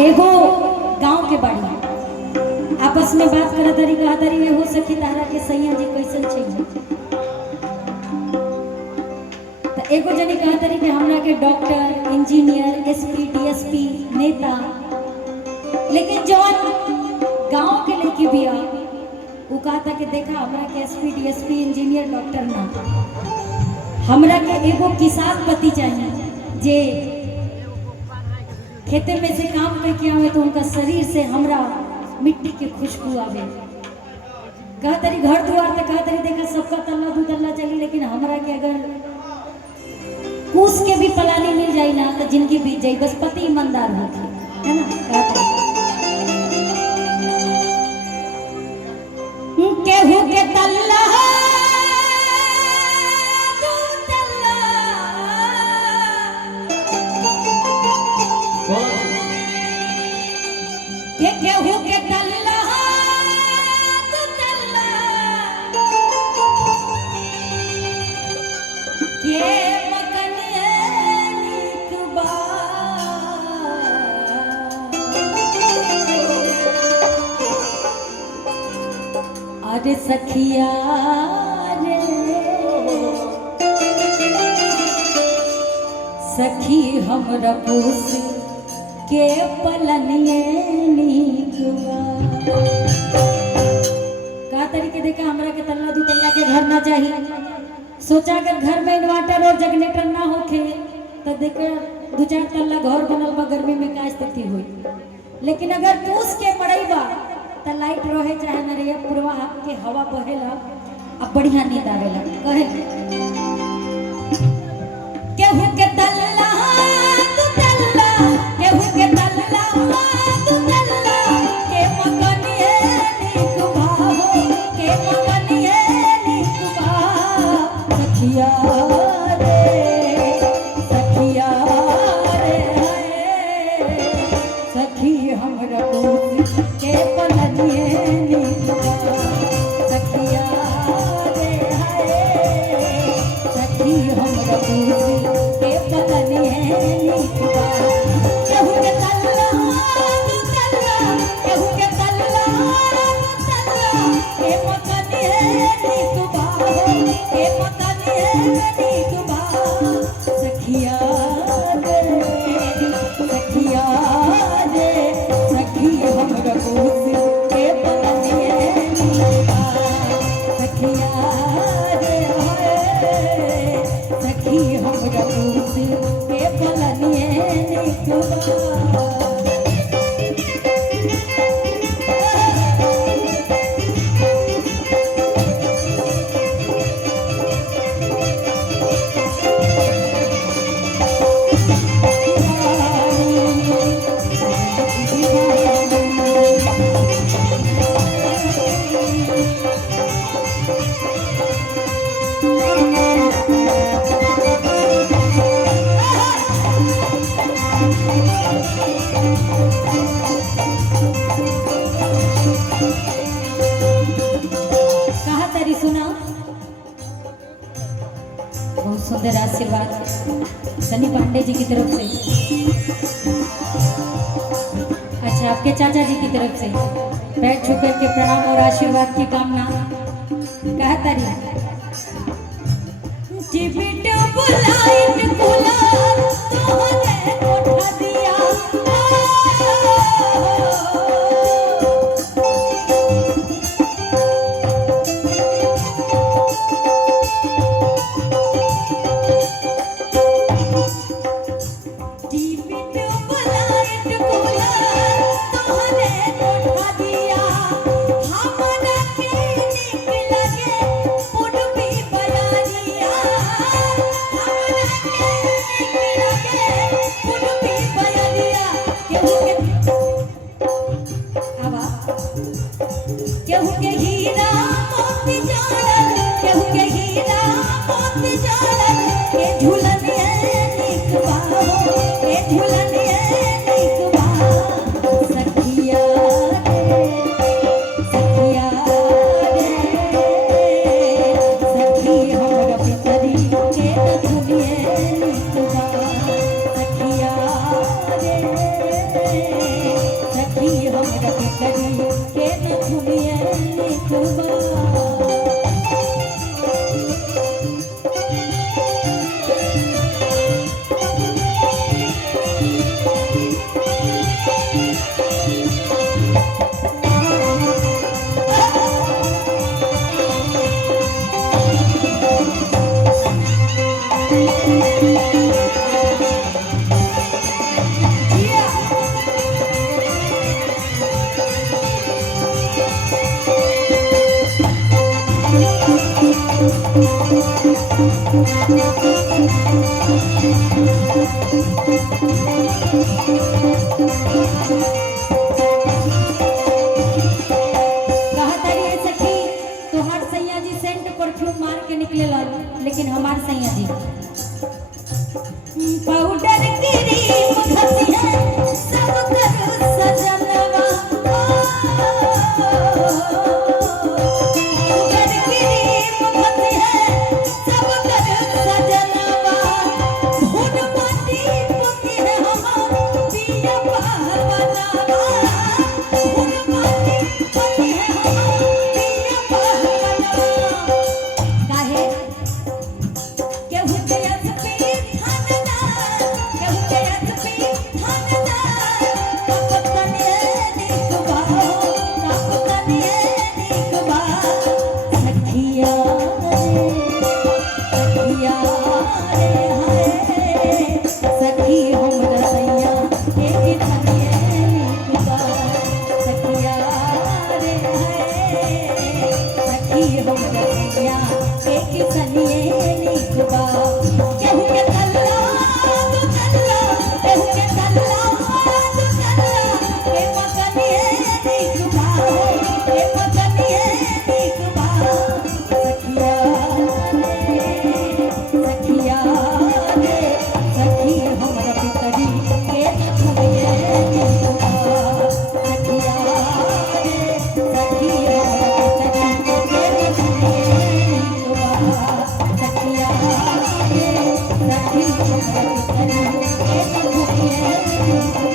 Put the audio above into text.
एगो गांव के बाड़ी आपस में बात कर तरी कहा तरी ये हो सकी तारा के सैया जी कैसन चाहिए। तो एगो जनी कहा तरी कि हमरा के डॉक्टर इंजीनियर एसपी डीएसपी नेता, लेकिन जौन गांव के लेके बिया वो कहा था कि देखा हमरा के एसपी डीएसपी इंजीनियर डॉक्टर ना, हमरा के एगो किसान पति चाहिए जे खेते में से काम करके आवे तो उनका शरीर से हमरा मिट्टी की खुशबू आवे। कहा तरी घर द्वार तक कहा तरी देखा सबका तल्ला दू तल्ला चली, लेकिन हमरा के अगर कूस के भी पलानी मिल जाए ना तो जिनकी बीत जाए, बस पति ईमानदार होके, है ना। कहा तरी केहू के तल्ला केहू के तल्ला तू तल्ला के मगन नीक बा। अरे सखिया रे सखी हमरा पूस के पलनिए का तरीके देखा हमरा के तल्ला दू तल्ला के घर ना चाहिए। सोचा अगर घर में इन्वर्टर और जनरेटर ना होखे तो देखा दू चार तल्ला घर बनल बा, गर्मी में का स्थिति हुई। लेकिन अगर पूस के पड़ई बा तो लाइट रहे चाहे न रहे, पूर्वा के हवा बहेला अब बढ़िया नींद आवेला। कहे केहू के तल्ला तू तल्ला केहू के तल्ला तू तल्ला के मगनिए नीक बा, के मगनिए नीक बा। सखिया रे सखिया रे सखी हमरा पूस के पलनिए नीक बा। सखिया रे सखी हमरा पूस के पलनिए नीक बा। केहू के तल्ला तू तल्ला केहू के तल्ला तू तल्ला के मगनिए नीक बा, के मगनिए नीक बा। सखिया रे सखिया रे सखी हमरा पूस के पलनिए नीक बा। सखिया रे सखी हमरा पूस के पलनिए नीक बा। कहा तरी सुना बहुत सुंदर आशीर्वाद सनी पांडे जी की तरफ से। अच्छा आपके चाचा जी की तरफ से पैर छूकर के प्रणाम और आशीर्वाद की कामना। कहा तरी टिबिट बुलाइट बुला तोहने कोठा दिया केहू के हीरा मोती जड़ल केहू के हीरा मोती जड़ल के झूलनिए नीक बा, के झूलनिए नीक बा। सखिया रे सखिया रे सखी हमरा पितरी के झूलिए नीक बा। सखिया रे कहा तारी है सखी तोहार सैया जी सेंट परफ्यूम मार के निकले ला, लेकिन हमार सैया जी पाउडर क्रीम घसी है सब कर सजनवा पाउडर क्रीम घसी है सब कर सजनवा धुन माटी पुती है हम पिया पहलवानवा धुन माटी पुती है हम पिया पहलवानवा काहे केहू के असपी थानदा केहू के असपी थानदा कपतने निकबा कपतने निकबा सखिया रे हाय सखी हमरा सैया एक थनिए निकबा सखिया रे हाय सखी हमरा सैया एक थनिए निकबा केहू के तल्ला तू तल्ला केहू के तल्ला तू तल्ला के मकनिए निकबा के मकनिए निकबा सखिया रे सखी हमरा पितरी के थनिए निकबा सखिया रे सखी हमरा पितरी के थनिए निकबा सखिया रे सखी हमरा पितरी के थनिए निकबा